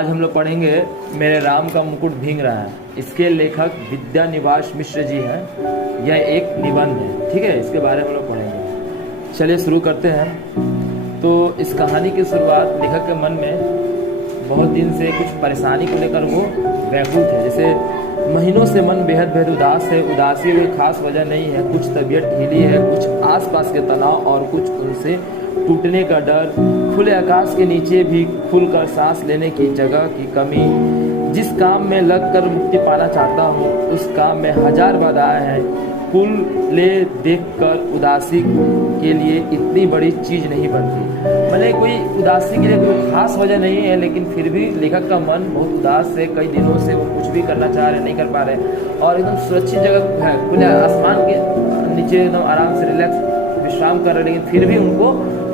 आज हम लोग पढ़ेंगे मेरे राम का मुकुट भींग रहा है। इसके लेखक विद्यानिवास मिश्र जी हैं। यह एक निबंध है, ठीक है। इसके बारे में हम लोग पढ़ेंगे। चलिए शुरू करते हैं। तो इस कहानी की शुरुआत लेखक के मन में बहुत दिन से कुछ परेशानी को लेकर वो व्याकुल थे। जैसे महीनों से मन बेहद उदास है। उदासी कोई खास वजह नहीं है, कुछ तबीयत ढीली है, कुछ आसपास के तनाव और कुछ उनसे टूटने का डर। खुले आकाश के नीचे भी खुलकर सांस लेने की जगह की कमी। जिस काम में लगकर मुक्ति पाना चाहता हूँ उस काम में हजार बाधाएं हैं। कुल ले देखकर उदासी के लिए इतनी बड़ी चीज नहीं बनती। भले कोई उदासी के लिए कोई खास वजह नहीं है, लेकिन फिर भी लेखक का मन बहुत उदास है। कई दिनों से वो कुछ भी करना चाह रहे, नहीं कर पा रहे। और एकदम सुरक्षित जगह है, खुले आसमान के नीचे एकदम आराम से रिलैक्स विश्राम कर रहे, लेकिन फिर भी उनको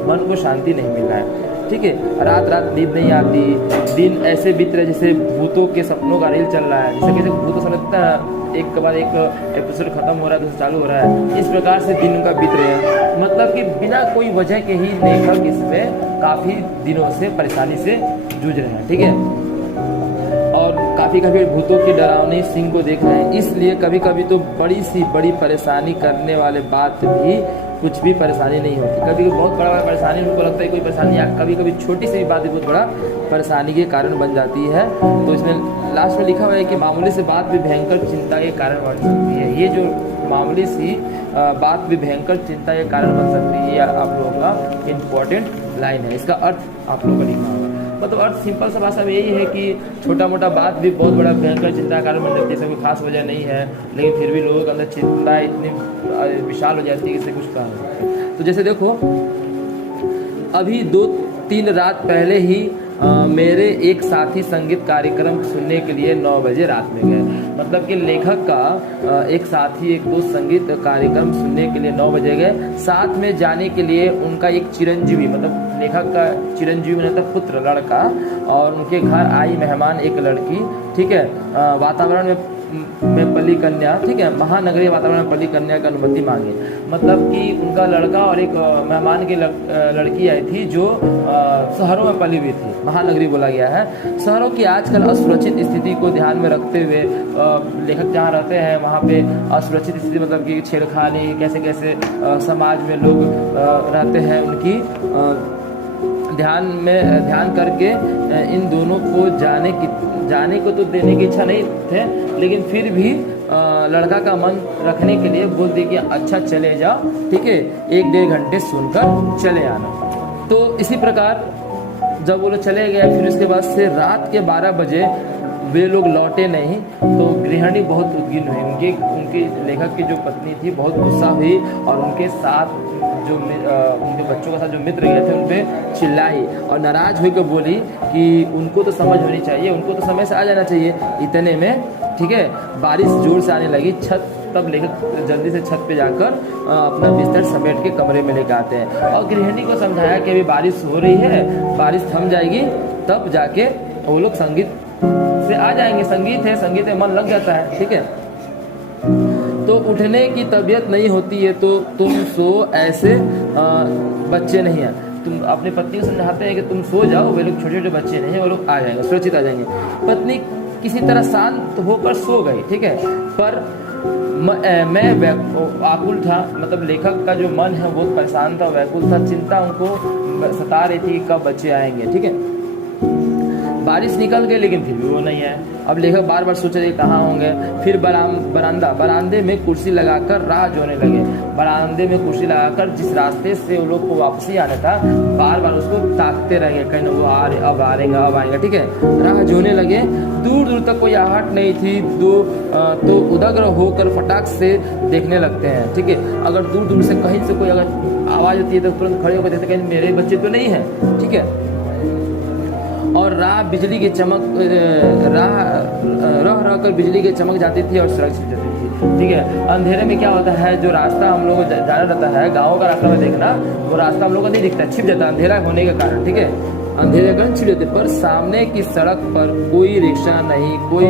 मन को शांति नहीं मिल रहा है, ठीक है। रात रात नींद नहीं आती। दिन ऐसे बीत रहे जैसे भूतों के सपनों का रेल चल रहा है। जैसे कैसे भूतों समझता है, एक के बाद एक एपिसोड खत्म हो रहा है, दूसरा चालू हो रहा है। इस प्रकार से दिन उनका बीत रहे हैं। मतलब कि बिना कोई वजह के ही लेखक इसमें काफ़ी दिनों से परेशानी से जूझ रहे हैं, ठीक है। और काफ़ी भूतों के डरावनी सीन को देख रहे हैं। इसलिए कभी कभी तो बड़ी सी बड़ी परेशानी करने वाले बात भी कुछ भी परेशानी नहीं होती। कभी बहुत बड़ा परेशानी उनको लगता है कोई परेशानी, या कभी कभी छोटी सी बात भी बहुत बड़ा परेशानी के कारण बन जाती है। तो इसमें लास्ट में लिखा हुआ है कि मामूली से बात भी भयंकर चिंता के कारण बन सकती है। ये जो मामूली सी बात भी भयंकर चिंता के कारण बन सकती है, यह आप लोगों का इम्पोर्टेंट लाइन है। इसका अर्थ आप लोगों का लिखना होगा। मतलब अर्थ सिंपल सा भाषा में यही है कि छोटा मोटा बात भी बहुत बड़ा भयंकर चिंता का कारण बन जाती है। ऐसा कोई खास वजह नहीं है, लेकिन फिर भी लोगों के अंदर चिंता इतनी विशाल हो जाती है कि इससे कुछ कहा नहीं सकते। तो जैसे देखो, अभी 2-3 रात पहले ही मेरे एक साथी संगीत कार्यक्रम सुनने के लिए 9 बजे रात में गए। मतलब कि लेखक का एक साथी एक दोस्त संगीत कार्यक्रम सुनने के लिए 9 बजे गए। साथ में जाने के लिए उनका एक चिरंजीवी, मतलब लेखक का चिरंजीवी मतलब पुत्र लड़का, और उनके घर आई मेहमान एक लड़की, ठीक है। वातावरण में पली कन्या, ठीक है, महानगरीय वातावरण में पली कन्या की अनुमति मांगी। मतलब कि उनका लड़का और एक मेहमान की लड़की आई थी जो शहरों में पली हुई थी। महानगरी बोला गया है। शहरों की आजकल असुरक्षित स्थिति को ध्यान में रखते हुए लेखक जहाँ रहते हैं वहाँ पे असुरक्षित स्थिति, मतलब कि छेड़खानी, कैसे कैसे समाज में लोग रहते हैं, उनकी ध्यान करके इन दोनों को जाने को तो देने की इच्छा नहीं थे, लेकिन फिर भी लड़का का मन रखने के लिए बोल दिए कि अच्छा चले जाओ, ठीक है, 1-1.5 घंटे सुनकर चले आना। तो इसी प्रकार जब वो लोग चले गए, फिर उसके बाद से रात के 12 बजे वे लोग लौटे नहीं। तो गृहिणी बहुत उद्विग्न हुई। उनकी लेखक की जो पत्नी थी बहुत गुस्सा हुई और उनके साथ जो उनके बच्चों के साथ जो मित्र गए थे उन पर चिल्लाई और नाराज होकर बोली कि उनको तो समझ होनी चाहिए, उनको तो समय से आ जाना चाहिए। इतने में, ठीक है, बारिश जोर से आने लगी। तब लेखक जल्दी से छत पे जाकर अपना बिस्तर समेट के कमरे में लेकर आते हैं और गृहिणी को समझाया कि अभी बारिश हो रही है, बारिश थम जाएगी तब जाके वो लोग संगीत से आ जाएंगे। संगीत है, संगीत में मन लग जाता है, ठीक है। तो उठने की तबीयत नहीं होती है तो तुम सो, ऐसे बच्चे नहीं हैं। तुम अपनी पत्नी को समझाते हैं कि तुम सो जाओ, वे लोग छोटे छोटे बच्चे नहीं हैं, वो लोग आ जाएंगे, सुरक्षित आ जाएंगे। पत्नी किसी तरह शांत होकर सो गई, ठीक है। पर मैं व्याकुल था। मतलब लेखक का जो मन है वो परेशान था, व्याकुल था। चिंता उनको सता रही थी कब बच्चे आएंगे, ठीक है। बारिश निकल गई लेकिन फिर भी वो नहीं है। अब लेखक बार बार सोच रहे कहाँ होंगे। फिर बरामदे में कुर्सी लगाकर राह जोने लगे। बरामदे में कुर्सी लगाकर जिस रास्ते से वो लोग को वापसी आना था, बार बार उसको ताकते रहे, कहीं वो अब आएगा, ठीक है। राह जोने लगे। दूर दूर तक कोई आहट नहीं थी। तो उदग्र होकर फटाक से देखने लगते हैं, ठीक है। अगर दूर दूर से कहीं से कोई अगर आवाज़ होती है तो तुरंत खड़े होकर देखते कहीं मेरे बच्चे तो नहीं हैं, ठीक है। और राह बिजली की चमक रह कर बिजली की चमक जाती थी और सुरक्षित जाती थी, ठीक है। अंधेरे में क्या होता है, जो रास्ता हम लोग को जाना रहता है, गाँव का रास्ता में देखना, वो रास्ता हम लोग को नहीं दिखता, छिप जाता है अंधेरा होने के कारण, ठीक है। अंधेरे कारण छिप जाते, पर सामने की सड़क पर कोई रिक्शा नहीं, कोई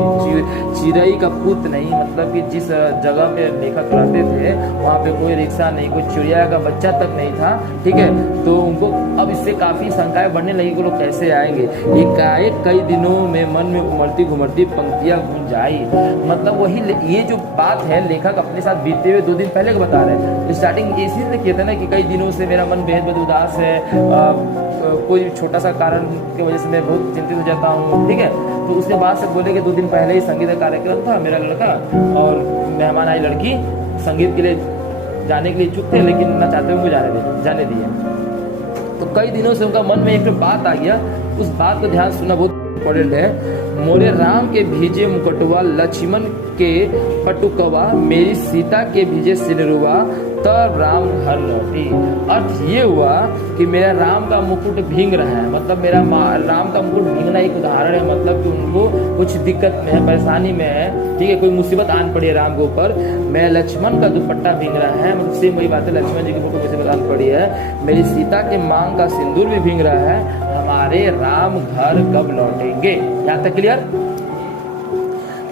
चिड़ई का पुत नहीं, मतलब कि जिस जगह पे लेखक रहते थे वहाँ पे कोई रिक्शा नहीं, कोई चिड़िया का बच्चा तक नहीं था, ठीक है। तो उनको अब इससे काफ़ी शंकाएं बढ़ने लगी कि लोग कैसे आएंगे। एकाएक कई दिनों में मन में उमड़ती घुमड़ती पंक्तियाँ गूंज आई। मतलब वही ये जो बात है लेखक अपने साथ बीते हुए 2 दिन पहले को बता रहे हैं। स्टार्टिंग इसी से किया था ना कि कई दिनों से मेरा मन बेहद उदास है, कोई छोटा सा कारण की वजह से मैं बहुत चिंतित हो जाता हूँ, ठीक है। तो उसके बाद से बोले कि 2 दिन पहले ही संगीत का कार्यक्रम था, मेरा लड़का और मेहमान आई लड़की संगीत के लिए जाने के लिए इच्छुक थे, लेकिन ना चाहते हुए जाने दिए। तो कई दिनों से उनका मन में एक बात आ गया, उस बात को ध्यान सुनना बहुत इम्पोर्टेंट है। मोरे राम के भीजे मुकटवा, लक्ष्मण के पटुकवा, मेरी सीता के भीजे सिनरुआ, तब राम घर लौटी। अर्थ ये हुआ कि मेरा राम का मुकुट भींग रहा है, मतलब मेरा राम का मुकुट भींगना एक उदाहरण है, मतलब कि उनको कुछ दिक्कत में है, परेशानी में है, ठीक है, कोई मुसीबत आन पड़ी है राम के ऊपर। मैं लक्ष्मण का दुपट्टा भींग रहा है, मतलब सेम वही बात है, लक्ष्मण जी के ऊपर मुसीबत आन पड़ी है। मेरी सीता के मांग का सिंदूर भी भींग रहा है, हमारे राम घर कब लौटेंगे। यहाँ तक क्लियर।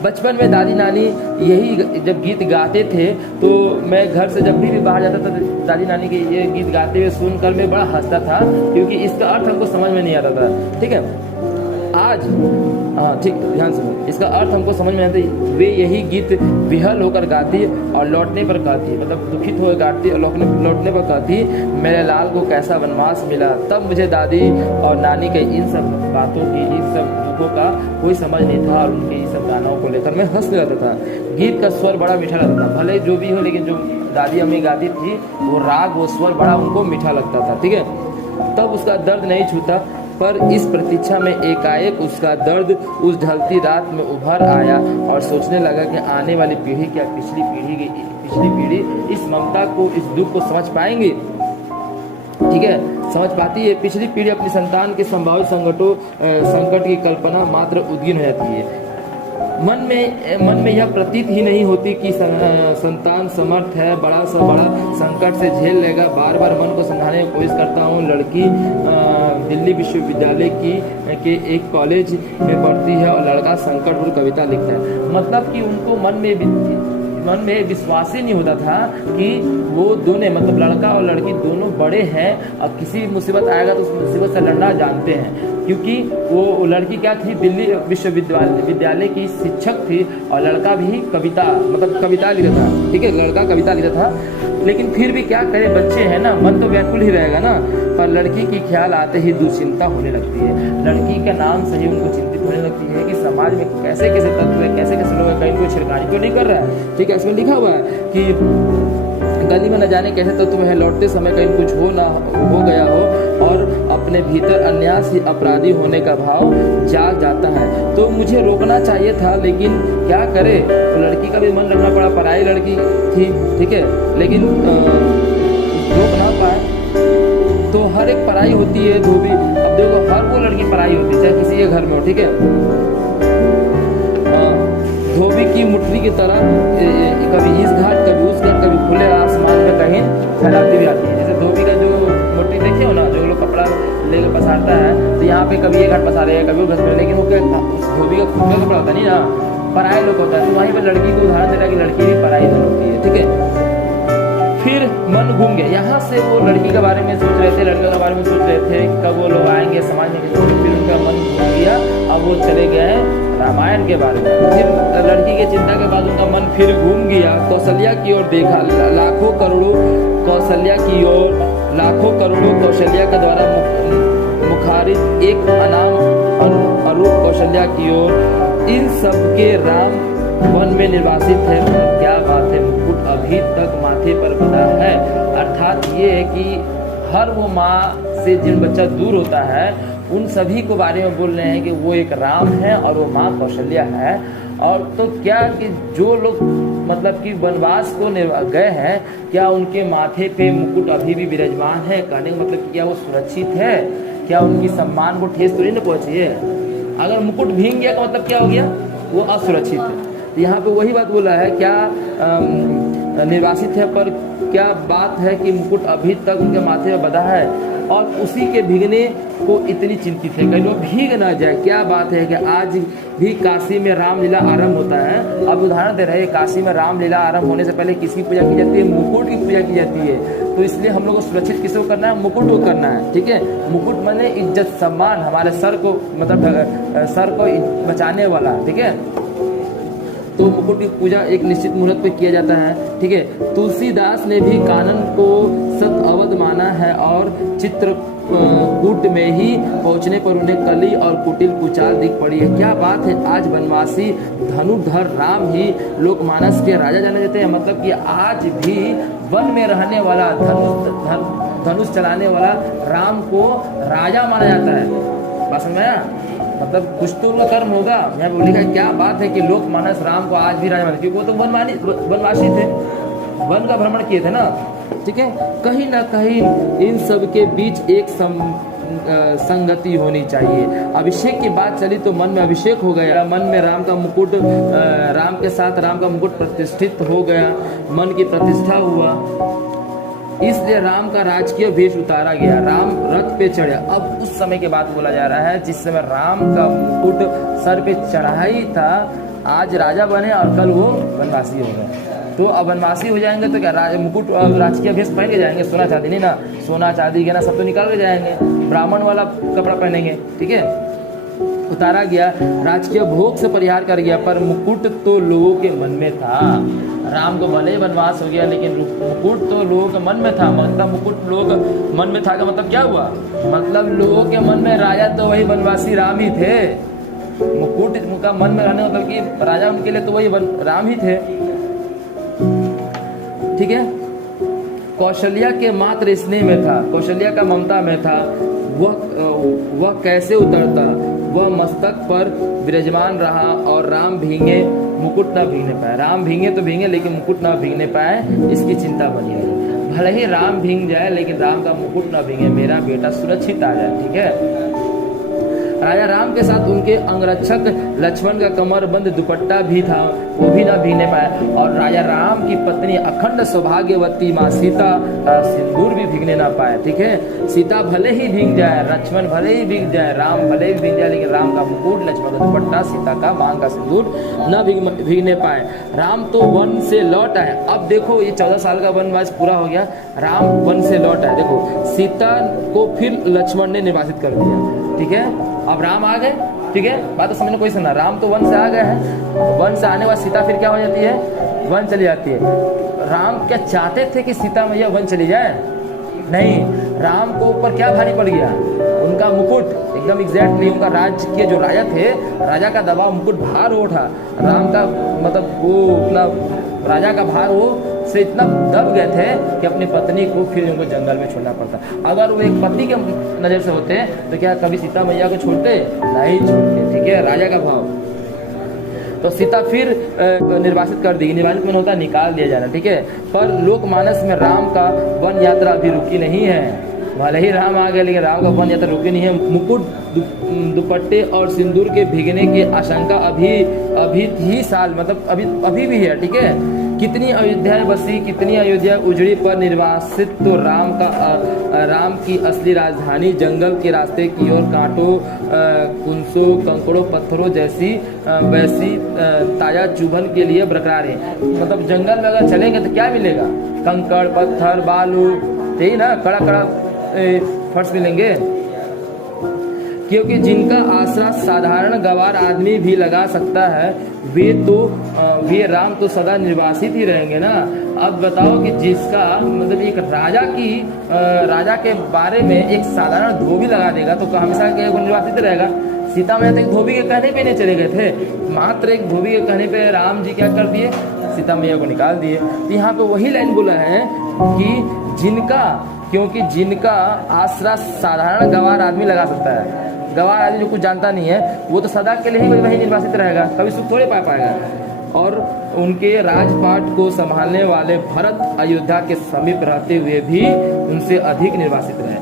बचपन में दादी नानी यही जब गीत गाते थे तो मैं घर से जब भी बाहर जाता था दादी नानी के ये गीत गाते हुए सुनकर मैं बड़ा हंसता था, क्योंकि इसका अर्थ हमको समझ में नहीं आता था, ठीक है। आज ठीक ध्यान सुनो, इसका अर्थ हमको समझ में आता है। वे यही गीत विहल होकर गाती और लौटने पर गाती, मतलब दुखित होकर गाती और लौटने पर गाती, मेरे लाल को कैसा वनवास मिला। तब मुझे दादी और नानी के इन सब बातों की, इन सब दुखों का कोई समझ नहीं था और उनके इन सब गानों को लेकर मैं हंसने लगता था। गीत का स्वर बड़ा मीठा लगता था, भले जो भी हो, लेकिन जो दादी अम्मी गाती थी वो राग, वो स्वर बड़ा उनको मीठा लगता था, ठीक है। तब उसका दर्द नहीं छूता, पर इस प्रतीक्षा में एकाएक उसका दर्द उस ढलती रात में उभर आया और सोचने लगा कि आने वाली पीढ़ी क्या पिछली पीढ़ी इस ममता को, इस दुख को समझ पाएंगे, ठीक है, समझ पाती है। पिछली पीढ़ी अपनी संतान के संभावित संकट की कल्पना मात्र उद्गीन हो जाती है। मन में यह प्रतीत ही नहीं होती कि संतान समर्थ है, बड़ा से बड़ा संकट से झेल लेगा। बार बार मन को समझाने की कोशिश करता हूँ। लड़की दिल्ली विश्वविद्यालय के एक कॉलेज में पढ़ती है और लड़का संकट पर कविता लिखता है। मतलब कि उनको मन में विश्वास ही नहीं होता था कि वो दोनों, मतलब लड़का और लड़की दोनों बड़े हैं और किसी मुसीबत आएगा तो उस मुसीबत से लड़ना जानते हैं। क्योंकि वो लड़की क्या थी, दिल्ली विश्वविद्यालय की शिक्षक थी और लड़का भी कविता लिखता था, ठीक है, लड़का कविता लिखता था। लेकिन फिर भी क्या करे, बच्चे हैं ना, मन तो व्याकुल ही रहेगा ना। पर लड़की की ख्याल आते ही दुश्चिंता होने लगती है। लड़की का नाम से ही उनको चिंतित होने लगती है कि समाज में कैसे कैसे तत्व है, कैसे कैसे लोग हैं, कहीं कोई छिड़कानी तो नहीं कर रहा है, ठीक है। इसमें लिखा हुआ है कि गली में न जाने कैसे तत्व है, लौटते समय कहीं कुछ हो गया हो और अपने भीतर अन्यास ही अपराधी होने का भाव जाग जाता है। तो मुझे रोकना चाहिए था, लेकिन क्या करे, तो लड़की का भी मन रखना पड़ा, पराई लड़की थी, ठीक है, लेकिन रोक ना पाए। तो हर एक पराई होती है धोबी। अब देखो, हर वो लड़की पराई होती है, चाहे किसी के घर में हो, ठीक है। धोबी की मुट्ठी की तरह कभी इस घाट, कभी उस घाट, कभी खुले आसमान में कहीं फैलाती भी आती है। जैसे धोबी का जो मुट्ठी देखिए हो ना, जो लोग कपड़ा लेकर पसारता है, तो यहाँ पे कभी ये घाट पसारे, कभी वो घाट पसारे, लेकिन वो क्या धोबी का खुद का कपड़ा होता नहीं ना, पराये लोग होता है। तो वहीं पर लड़की को उदाहरण दे रहा है कि लड़की भी पराई होती है, ठीक है। फिर मन घूम गया, यहाँ से वो लड़की के बारे में सोच रहे थे, लड़के के बारे में सोच रहे थे, कब वो लोग आएंगे समाज में, फिर उनका मन घूम गया। अब वो चले गए रामायण के बारे में। फिर लड़की के चिंता के बाद उनका मन फिर घूम गया, कौशल्या की ओर देखा। लाखों करोड़ों कौशल्या की ओर, लाखों करोड़ों कौशल्या के द्वारा मुखारित एक अनाम अरूप कौशल्या की ओर। इन सब के राम वन में निर्वासित है, क्या बात है, मुकुट अभी तक माथे पर बंधा है। अर्थात ये है कि हर वो माँ से जिन बच्चा दूर होता है उन सभी को बारे में बोल रहे हैं कि वो एक राम है और वो माँ कौशल्या है। और तो क्या कि जो लोग मतलब कि वनवास को गए हैं, क्या उनके माथे पे मुकुट अभी भी विराजमान है? कहने का मतलब क्या वो सुरक्षित है? क्या उनकी सम्मान को ठेस तो नहीं पहुंची है? अगर मुकुट भींग गया तो मतलब क्या हो गया, वो असुरक्षित है। यहाँ पे वही बात बोला है, क्या निर्वासित है, पर क्या बात है कि मुकुट अभी तक उनके माथे पर बंधा है और उसी के भीगने को इतनी चिंतित है, कहीं लोग भीग ना जाए। क्या बात है कि आज भी काशी में रामलीला आरंभ होता है। अब उदाहरण दे रहे हैं, काशी में रामलीला आरंभ होने से पहले किसकी पूजा की जाती है? मुकुट की पूजा की जाती है। तो इसलिए हम लोग को सुरक्षित किसको करना है? मुकुट को करना है, ठीक है। मुकुट माने इज्जत सम्मान, हमारे सर को मतलब सर को बचाने वाला, ठीक है। तो मुकुट की पूजा एक निश्चित मुहूर्त पे किया जाता है, ठीक है। तुलसीदास ने भी कानन को सत अवध माना है और चित्रकूट में ही पहुंचने पर उन्हें कली और कुटिल कुचाल दिख पड़ी है। क्या बात है, आज वनवासी धनुर्धर राम ही लोकमानस के राजा जाने जाते हैं। मतलब कि आज भी वन में रहने वाला धनुष चलाने वाला राम को राजा माना जाता है। बात समझ में आया? मतलब कुछ तो उनका कर्म होगा। यहाँ पे लिखा है, क्या बात है कि लोकमानस राम को आज भी राजा मानते, क्योंकि वो तो वनवासी थे, वन का भ्रमण किए थे ना, ठीक है। कहीं ना कहीं इन सब के बीच एक संगति होनी चाहिए। अभिषेक की बात चली तो मन में अभिषेक हो गया, मन में राम का मुकुट, राम के साथ राम का मुकुट प्रतिष्ठित हो गया, मन की प्रतिष्ठा हुआ, इसलिए राम का राजकीय वेश उतारा गया, राम रथ पे चढ़े। अब उस समय के बात बोला जा रहा है जिस समय राम का मुकुट सर पे चढ़ा ही था, आज राजा बने और कल वो वनवासी हो गए। तो अब वनवासी हो जाएंगे तो क्या मुकुट राजकीय वेश पहन के जाएंगे? सोना चांदी नहीं ना, सोना चांदी गहना सब तो निकाल के जाएंगे, ब्राह्मण वाला कपड़ा पहनेंगे, ठीक है। उतारा गया, राजकीय भोग से परिहार कर गया, पर मुकुट तो लोगों के मन में था। राम को भले ही वनवास हो गया, लेकिन मुकुट तो लोगों के मन में था। मतलब मुकुट लोग मन में था का मतलब क्या हुआ? मतलब लोगों के मन में राजा तो वही वनवासी राम ही थे। मुकुट का मन में रहने मतलब कि राजा उनके लिए तो वही राम ही थे, ठीक है। कौशल्या के मात्र स्नेह में था, कौशल्या का ममता में था। वह कैसे उतरता? वह मस्तक पर विराजमान रहा और राम भींगे मुकुट न भीगने पाए। राम भींगे तो भींगे लेकिन मुकुट न भीगने पाए, इसकी चिंता बनी रही। भले ही राम भींग जाए लेकिन राम का मुकुट न भींगे, मेरा बेटा सुरक्षित आ जाए, ठीक है। राजा राम के साथ उनके अंगरक्षक लक्ष्मण का कमरबंद दुपट्टा भी था, वो भी ना भीगने पाए। और राजा राम की पत्नी अखंड सौभाग्यवती माँ सीता सिंदूर भी भीगने ना पाए, ठीक है। सीता भले ही भीग जाए, लक्ष्मण भले ही भीग जाए, राम भले ही भीग जाए, लेकिन राम का मुकुट, लक्ष्मण का दुपट्टा, सीता का मांग का सिंदूर न भीगने पाए। राम तो वन से लौट आए। अब देखो ये 14 साल का वनवास पूरा हो गया, राम वन से लौट आए। देखो सीता को फिर लक्ष्मण ने निर्वासित कर दिया, ठीक है। अब राम आ गए, ठीक है। बात तो समझने कोई सुना, राम तो वन से आ गए हैं, वन से आने बाद सीता फिर क्या हो जाती है? वन चली जाती है। राम क्या चाहते थे कि सीता मैया वन चली जाए? नहीं, राम को ऊपर क्या भारी पड़ गया? उनका मुकुट, एकदम एग्जैक्टली उनका राज्य के जो राजा थे, राजा का दबाव, मुकुट भार उठा। राम का मतलब वो अपना राजा का भार वो से इतना दब गए थे कि अपनी पत्नी को फिर उनको जंगल में छोड़ना पड़ता। अगर वो एक पति के नजर से होते तो क्या कभी सीता मैया को छोड़ते? नहीं छोड़ते, ठीक है। राजा का भाव, तो सीता फिर निर्वासित कर दी। निर्वासित में होता है निकाल दिया जाना, ठीक है। पर लोकमानस में राम का वन यात्रा अभी रुकी नहीं है। भले ही राम आ गए लेकिन राम का वन यात्रा रुकी नहीं है। मुकुट, दुपट्टे और सिंदूर के भीगने की आशंका अभी ही साल मतलब अभी भी है, ठीक है। कितनी अयोध्या बसी, कितनी अयोध्या उजड़ी, पर निर्वासित तो राम की असली राजधानी जंगल के रास्ते की ओर कांटों, कुंसों, कंकड़ों, पत्थरों वैसी ताजा चुभन के लिए बरकरार है। मतलब जंगल में अगर चलेंगे तो क्या मिलेगा? कंकड़, पत्थर, बालू, यही ना, कड़ा कड़ा फर्श मिलेंगे। क्योंकि जिनका आसरा साधारण गवार आदमी भी लगा सकता है, वे राम तो सदा निर्वासित ही रहेंगे ना। अब बताओ कि जिसका मतलब एक राजा के बारे में एक साधारण धोबी लगा देगा तो हमेशा निर्वासित रहेगा। सीता मैया तो एक धोबी के कहने पे नहीं चले गए थे, मात्र एक धोबी के कहने पे राम जी क्या कर दिए? सीता मैया को निकाल दिए। तो यहाँ पे वही लाइन बोला है कि क्योंकि जिनका आसरा साधारण गवार आदमी लगा सकता है। गवार आदमी जो कुछ जानता नहीं है वो तो सदा के लिए ही वही निर्वासित रहेगा, कभी सुख थोड़े पा पाएगा। और उनके राजपाट को संभालने वाले भरत अयोध्या के समीप रहते हुए भी उनसे अधिक निर्वासित रहे।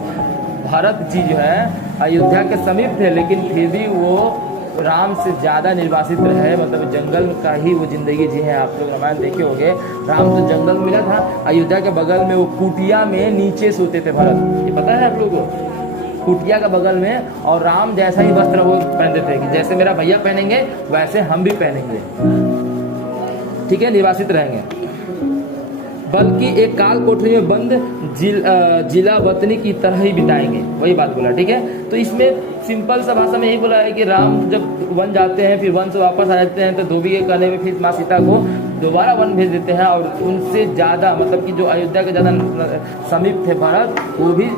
भरत जी जो है अयोध्या के समीप थे लेकिन फिर भी वो राम से ज़्यादा निर्वासित रहे, मतलब जंगल का ही वो ज़िंदगी जी है। आप लोग रामायण देखे होंगे, राम तो जंगल में मिला था, अयोध्या के बगल में वो कुटिया में नीचे सोते थे भरत, ये पता है आप लोगों को, कुटिया का बगल में। और राम जैसा ही वस्त्र वो पहनते थे कि जैसे मेरा भैया पहनेंगे वैसे हम भी पहनेंगे, ठीक है, निर्वासित रहेंगे। बल्कि एक काल कोठरी में बंद जिला वतनी की तरह ही बिताएंगे, वही बात बोला, ठीक है। तो इसमें सिंपल सा भाषा में यही बोला है कि राम जब वन जाते हैं, फिर वन से वापस आ जाते हैं, तो धोबी के कहने में फिर माँ सीता को दोबारा वन भेज देते हैं। और उनसे ज़्यादा, मतलब कि जो अयोध्या के ज़्यादा समीप थे भारत, वो भी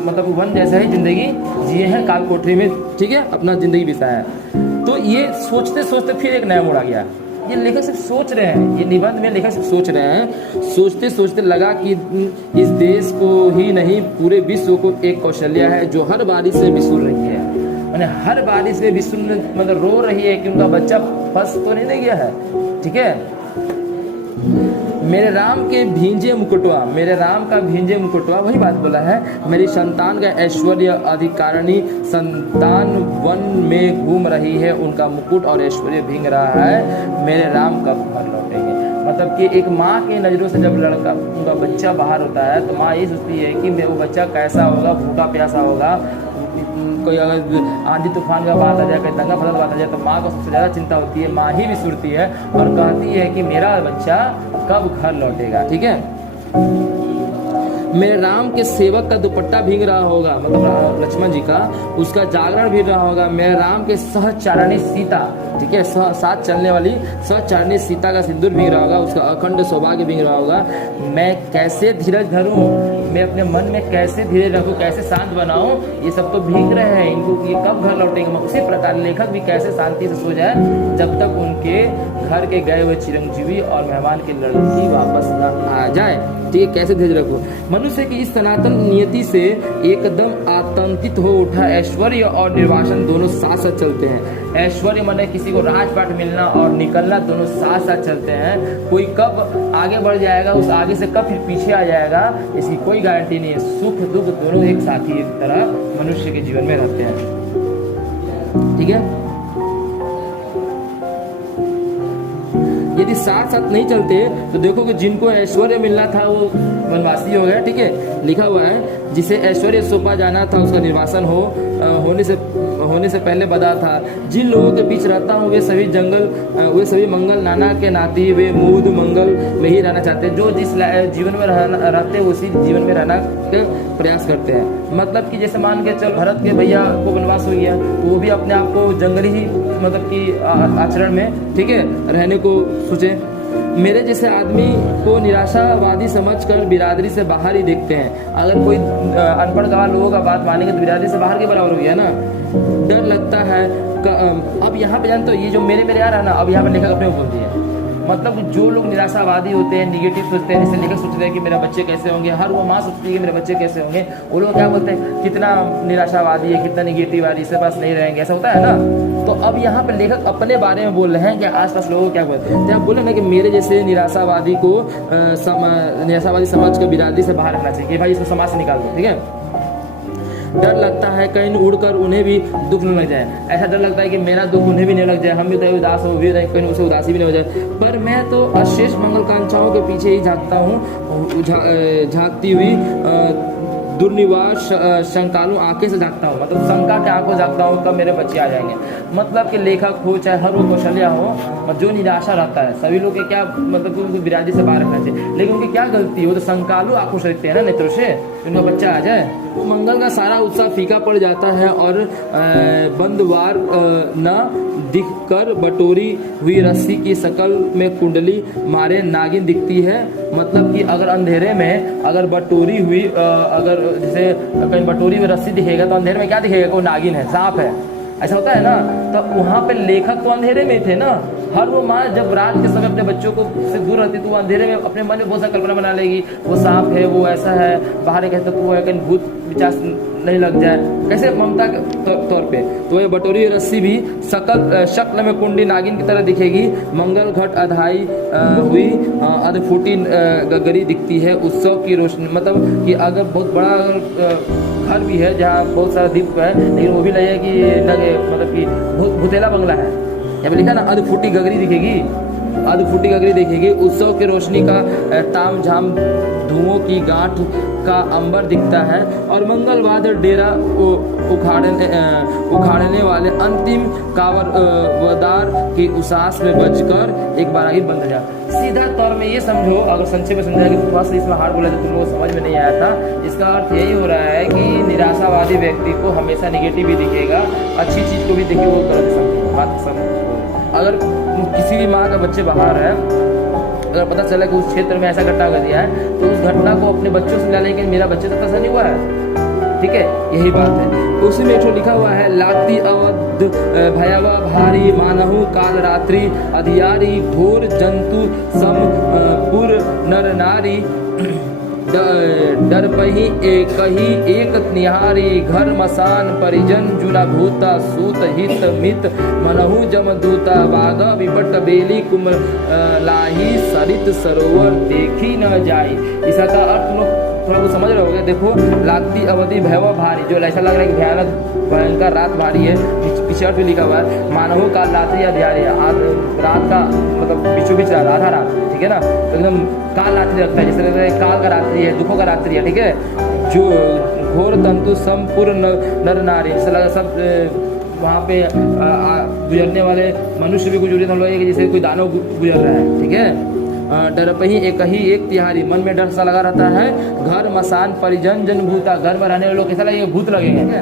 मतलब वन जैसा ही जिंदगी जिए हैं काल कोठरी में, ठीक है, अपना जिंदगी बिताया है। तो ये सोचते सोचते फिर एक नया मोड़ आ गया। ये लेखक सिर्फ सोच रहे हैं, ये निबंध में लेखक सिर्फ सोच रहे हैं, सोचते सोचते लगा कि इस देश को ही नहीं पूरे विश्व को एक कौशल्या है जो हर बारिश से बिसुर रही है। मैंने हर बारिश में बिसुर, मतलब रो रही है कि उनका बच्चा फंस तो नहीं गया है, ठीक है। मेरे राम के भींजे मुकुटवा, मेरे राम का भींजे मुकुटवा, वही बात बोला है। मेरी संतान का ऐश्वर्य अधिकारिणी संतान वन में घूम रही है, उनका मुकुट और ऐश्वर्य भींग रहा है, मेरे राम कब घर लौटेंगे। मतलब कि एक माँ की नज़रों से जब लड़का, उनका बच्चा बाहर होता है, तो माँ ये सोचती है कि वो बच्चा कैसा होगा, भूखा प्यासा होगा, कोई अगर आंधी तूफान का बात आ जाए, कोई दंगा फसद बात आ जाए, तो माँ को सबसे ज़्यादा चिंता होती है, माँ ही भी सुरती है और कहती है कि मेरा बच्चा कब घर लौटेगा, ठीक है। मेरे राम के सेवक का दुपट्टा भींग रहा होगा, मतलब लक्ष्मण जी का, उसका जागरण भी रहा होगा। मेरे राम के सहचारिणी सीता, ठीक है, साथ चलने वाली सहचारिणी सीता का सिंदूर भींग रहा होगा, उसका अखंड सौभाग्य भींग रहा होगा। मैं कैसे धीरज धरूं, मैं अपने मन में कैसे धीरे रखूं, कैसे शांत बनाऊं, ये सब तो भीग रहे हैं, इनको ये कब घर लौटेंगे। उसी प्रकार लेखक भी कैसे शांति से सो जाए जब तक उनके घर के गए हुए चिरंजीवी और मेहमान की लड़की वापस न आ जाए, ठीक है, कैसे धीरज रखो। मनुष्य की इस सनातन नियति से एकदम आतंकित हो उठा। ऐश्वर्य और निर्वासन दोनों साथ साथ चलते हैं। ऐश्वर्य माने किसी को राजपाट मिलना और निकलना, दोनों साथ साथ चलते हैं। कोई कब आगे बढ़ जाएगा, उस आगे से कब फिर पीछे आ जाएगा, इसकी कोई गारंटी नहीं है। सुख दुख दोनों एक साथी की तरह मनुष्य के जीवन में रहते हैं, ठीक है। यदि साथ साथ नहीं चलते तो देखो कि जिनको ऐश्वर्य मिलना था वो वनवासी हो गया, ठीक है। लिखा हुआ है जिसे ऐश्वर्य सौंपा जाना था उसका निर्वासन होने से पहले बता था। जिन लोगों के बीच रहता हूँ वे सभी मंगल नाना के नाती, वे मूद मंगल में ही रहना चाहते हैं। जो जिस जीवन में रहते हैं उसी जीवन में रहना के प्रयास करते हैं। मतलब कि जैसे मान के चल भरत के भैया को वनवास हो गया, तो वो भी अपने आप को जंगली ही मतलब कि आचरण में, ठीक है, रहने को सोचे। मेरे जैसे आदमी को निराशावादी समझकर बिरादरी से बाहर ही देखते हैं। अगर कोई अनपढ़ गवार लोगों का बात मानेंगे तो बिरादरी से बाहर के बराबर हो गया ना। डर लगता है अब यहाँ पे जानते हो ये जो मेरे आ रहा है ना, अब यहाँ पे लेखक अपने ऊपर बोलती है। मतलब जो लोग निराशावादी होते हैं, निगेटिव सोचते हैं, जैसे लेखक सोचते हैं कि मेरा बच्चे कैसे होंगे, हर वो माँ सोचती है कि मेरे बच्चे कैसे होंगे, वो लोग क्या बोलते हैं कितना निराशावादी है, कितना निगेटिववादी, इसके पास नहीं रहेंगे, ऐसा होता है ना। तो अब यहाँ पे लेखक अपने बारे में बोल रहे हैं कि आसपास लोगों को क्या बोलते हैं। तो आप बोले ना कि मेरे जैसे निराशावादी को निराशावादी समाज को बिरादरी से बाहर रखना चाहिए कि भाई इसको समाज से निकाल दो, ठीक है। डर लगता है कहीं उड़कर उन्हें भी दुख न लग जाए। ऐसा डर लगता है कि मेरा दुख उन्हें भी नहीं लग जाए, हम भी तो उदास हो भी रहे, कहीं उसे उदासी भी नहीं हो जाए। पर मैं तो अशेष मंगलकांक्षाओं के पीछे ही झांकता हूँ, झांकती हुई दुर्निवास शंकालु आंखें से झांकता हूँ, मतलब शंका के आंखों झांकता हूँ कब मेरे बच्चे आ जाएंगे। मतलब कि लेखक हो चाहे हर वो कौशल्या हो, जो निराशा रहता है सभी लोग के क्या मतलब उनको बिरादरी से बाहर रखना चाहिए, लेकिन उनकी क्या गलती हो तो शंकालु आंखों से देखते हैं ना नेत्रों से, उनका बच्चा आ जाए। तो मंगल का सारा उत्साह फीका पड़ जाता है और बंदवार न दिखकर बटोरी हुई रस्सी की शकल में कुंडली मारे नागिन दिखती है। मतलब कि अगर अंधेरे में अगर बटोरी हुई अगर जैसे कहीं बटोरी हुई रस्सी दिखेगा तो अंधेरे में क्या दिखेगा, कोई नागिन है, सांप है, ऐसा होता है ना। तो वहाँ पे लेखक तो अंधेरे में थे ना। हर वो माँ जब रात के समय अपने बच्चों को से दूर रहती तो वो अंधेरे में अपने मन में बहुत सा कल्पना बना लेगी, वो सांप है, वो ऐसा है, बाहर कहते तो वो है, कहीं भूत विचार नहीं लग जाए, कैसे ममता के तौर पे। तो ये बटोरी रस्सी भी शक्ल में कुंडी नागिन की तरह दिखेगी। मंगल घट अधाई हुई अधफूटी गगरी दिखती है। उत्सव की रोशनी, मतलब कि अगर बहुत बड़ा घर भी है जहाँ बहुत सारा दीप है, लेकिन वो भी लगे कि लगे मतलब कि भुतेला बंगला है। यहाँ पे लिखा ना अधफूटी गगरी दिखेगी, अधफूटी गगरी देखेगी। उत्सव की रोशनी का ताम झाम धुओं की गांठ का अंबर दिखता है और मंगलवाद डेरा उखाड़ने वाले अंतिम कावरदार की उसास में बजकर एक बार बंद हो जा। सीधा तौर में ये समझो, अगर संक्षेप में समझाया कि थोड़ा सा इसमें हार्ड बोला तो तुम लोग समझ में नहीं आया था। इसका अर्थ यही हो रहा है कि निराशावादी व्यक्ति को हमेशा निगेटिव ही दिखेगा, अच्छी चीज को भी देखिए वो गलत समझेगा। बात समझ, अगर किसी भी माँ का बच्चे बाहर है, अगर पता चला कि उस क्षेत्र में ऐसा घटना कर दिया है तो उस घटना को अपने बच्चों से मिला, लेकिन मेरा बच्चे तक ऐसा नहीं हुआ है, ठीक है, यही बात है। उसी में एक लिखा हुआ है, लाती अवध भयावह भारी मानहु काल रात्रि अधियारी घोर जंतु सम पुर नर नारी डर पही एक निहारी घर मसान परिजन जुला भूता सूत हित मित मनहु जमदूता बाघ विपट बेली कुम लाही सरित सरोवर देखी न जाई। इसका अर्थ लोग थोड़ा कुछ समझ रहे होगे। देखो, लाती अवधि भैरव भारी, जो ऐसा लग रहा है कि भयानक भयंकर रात भारी है, पीछे अर्थ भी लिखा हुआ है। मानवों का रात्रि अधियारी, रात का मतलब बीचों बीच आधा रात, ठीक है ना, तो एकदम काल रात्रि रखता है, जैसे काल का रात्रि है, दुखों का रात्रि है, ठीक है। जो घोर तंतु संपूर्ण नर नारी, जैसे लगा सब वहाँ पे गुजरने वाले मनुष्य भी गुजरे हम लोग, जैसे कोई दानव गुजर रहा है, ठीक है। डर पही एक तिहारी, मन में डर सा लगा रहता है। घर मसान परिजन जन भूता, घर में रहने वाले लोग कैसा लगेगा, भूत लगेंगे।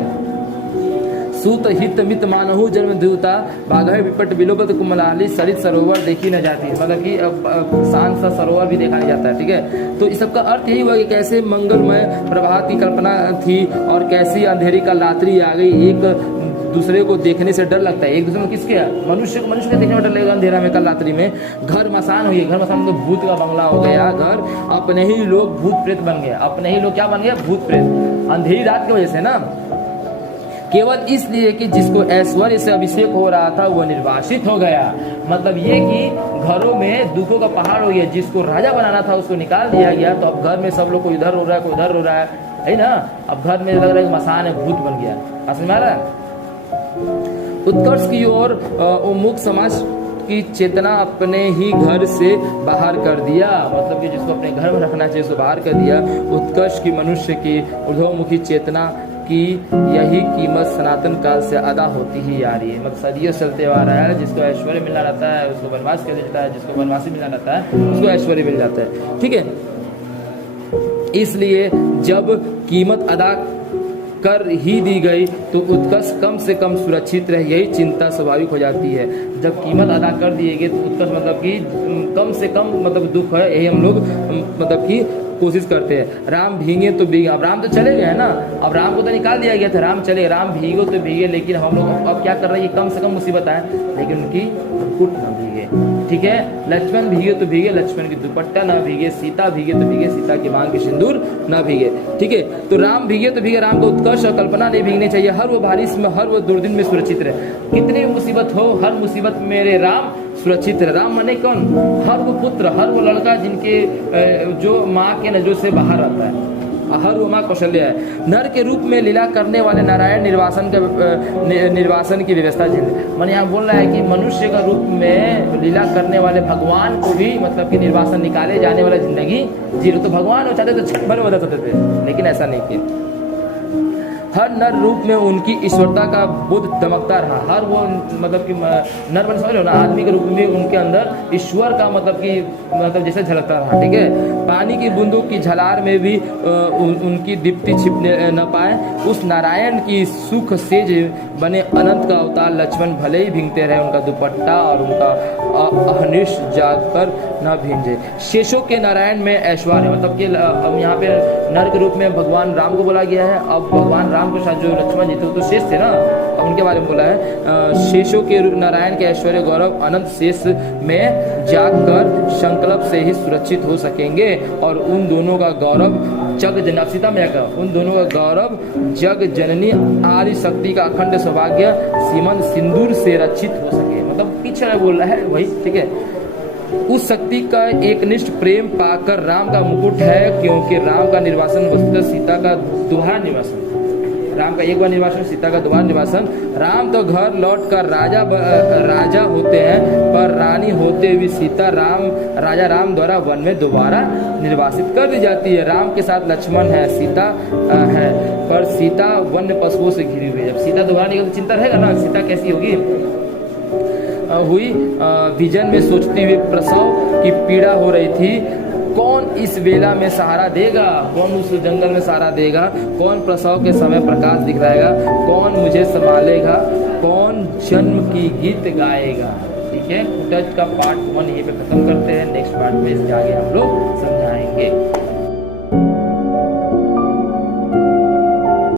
सूत हित मित मानहु जन्म दूता बाघ विपट विलोपत कुमलाली सरित सरोवर देखी न जाती, मतलब कि शांत सा सरोवर भी देखा नहीं जाता है, ठीक है। तो इस सब का अर्थ यही हुआ कि कैसे मंगलमय प्रभात की कल्पना थी और कैसी अंधेरी का रात्रि आ गई। एक दूसरे को देखने से डर लगता है, एक दूसरे को किसके, मनुष्य को देखने में डर लगेगा अंधेरा में, कल रात्रि में। घर मसान हुई, घर मसान तो भूत का बंगला हो गया घर, अपने ही लोग भूत प्रेत बन गए, अपने ही लोग क्या बन गए, भूत प्रेत, अंधेरी रात की वजह से ना। केवल इसलिए कि जिसको ऐश्वर्य से अभिषेक हो रहा था वो निर्वासित हो गया। मतलब ये कि घरों में दुखों का पहाड़ हो गया, जिसको राजा बनाना था उसको निकाल दिया गया। तो अब घर में सब लोग को इधर हो रहा है, कोई उधर हो रहा है ना। अब घर में लग रहा है मसान है, भूत बन गया। समझ में आ रहा है। उत्कर्ष की ओर उन्मुख समाज की चेतना अपने ही घर से बाहर कर दिया, मतलब कि जिसको अपने घर में रखना चाहिए उसको बाहर कर दिया। उत्कर्ष की मनुष्य की ऊर्ध्वमुखी चेतना की यही कीमत सनातन काल से अदा होती ही आ रही है। मतलब सदियों चलते आ रहा है, जिसको ऐश्वर्य मिलना रहता है उसको वनवास कर देता है, जिसको वनवासी मिलना रहता है उसको ऐश्वर्य मिल जाता है, ठीक है। इसलिए जब कीमत अदा कर ही दी गई तो उत्कर्ष कम से कम सुरक्षित रहे, यही चिंता स्वाभाविक हो जाती है। जब कीमत अदा कर दिए गए तो उत्कर्ष मतलब कि कम से कम मतलब दुख है, यही हम लोग मतलब कि कोशिश करते हैं। राम भीगे तो भीगे, अब राम तो चले गए ना, अब राम को तो निकाल दिया गया था, राम चले, राम भीगो तो भीगे, लेकिन हम लोग अब क्या कर रहे हैं, कम से कम मुसीबत है लेकिन उनकी मुकुट न भीगे, ठीक है। लक्ष्मण भीगे तो भीगे, लक्ष्मण की दुपट्टा न भीगे, सीता भीगे तो भीगे, सीता की मांग के सिंदूर न भीगे, ठीक है। तो राम भीगे तो भीगे, राम को उत्कर्ष और कल्पना नहीं भीगनी चाहिए। हर वो बारिश में, हर वो दुर्दिन में सुरक्षित रहे, कितनी मुसीबत हो, हर मुसीबत मेरे राम सुरक्षित रहे। राम माने कौन, हर वो पुत्र, हर वो लड़का जिनके जो माँ के नजरों से बाहर रहता है, हर वो माँ कौशल्य है। नर के रूप में लीला करने वाले नारायण निर्वासन की व्यवस्था झेले। मैंने यहाँ बोल रहा है कि मनुष्य का रूप में लीला करने वाले भगवान को भी मतलब कि निर्वासन निकाले जाने वाला जिंदगी जी लो। तो भगवान हो चाहते तो छठ भर बदल सकते थे, लेकिन ऐसा नहीं किया। हर नर रूप में उनकी ईश्वरता का बोध दमकता रहा। हर वो मतलब कि नर बन समझ लो ना, आदमी के रूप में उनके अंदर ईश्वर का मतलब कि मतलब जैसे झलकता रहा, ठीक है। पानी की बूंदों की झलार में भी उनकी दीप्ति छिपने न पाए। उस नारायण की सुख सेज बने अनंत का अवतार लक्ष्मण भले ही भींगते रहे, उनका दुपट्टा और उनका अहनिश जाकर न भींजे। शेषों के नारायण में ऐश्वर्य, मतलब कि अब यहाँ पे नर के रूप में भगवान राम को बोला गया है। अब भगवान राम के साथ जो लक्ष्मण जी थे वो तो शेष थे ना, अब उनके बारे में बोला है। शेषों के नारायण के ऐश्वर्य गौरव अनंत शेष में जाकर संकल्प से ही सुरक्षित हो सकेंगे और उन दोनों का गौरव जग जन, अब सीता मैया का, उन दोनों का गौरव जग जननी आदि शक्ति का अखंड सौभाग्य सीमन सिंदूर से रक्षित हो सके। मतलब पीछे में बोल रहा है वही, ठीक है। उस शक्ति का एक निष्ठ प्रेम पाकर राम का मुकुट है, क्योंकि राम का निर्वासन वस्तुतः सीता का दोबारा निवासन, राम का एक बार निर्वासन, सीता का दोबारा निवासन। राम तो घर लौट कर राजा होते हैं, पर रानी होते हुए सीता राजा राम द्वारा वन में दोबारा निर्वासित कर दी जाती है। राम के साथ लक्ष्मण है, सीता है, पर सीता वन्य पशुओं से घिरी हुई है। जब सीता दोबारा निकल तो चिंता रहेगा ना, सीता कैसी होगी। हुई विजन में सोचती हुई प्रसव की पीड़ा हो रही थी, कौन इस वेला में सहारा देगा, कौन उस जंगल में सहारा देगा, कौन प्रसव के समय प्रकाश दिखलाएगा, कौन मुझे संभालेगा, कौन जन्म की गीत गाएगा। ठीक है, टच का पार्ट 1 यहीं पे खत्म करते हैं, नेक्स्ट पार्ट में इसके आगे हम लोग समझाएंगे।